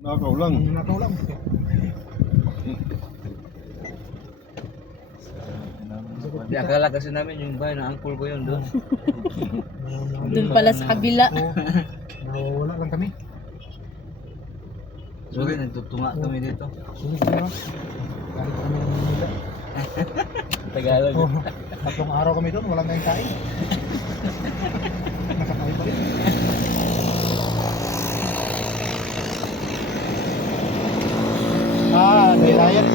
Nakaw lang. Nakaw lang. Di akala kasi namin yung bahay na uncle ko yun doon. Doon pala sa kabila. Wala lang kami. Sorry, nagtutunga kami dito. Sulit na lang. Galit kami ng Manila. Tagalog. Oh, 3 araw kami doon, walang tayong kain. Nakakain pa rin. Dahil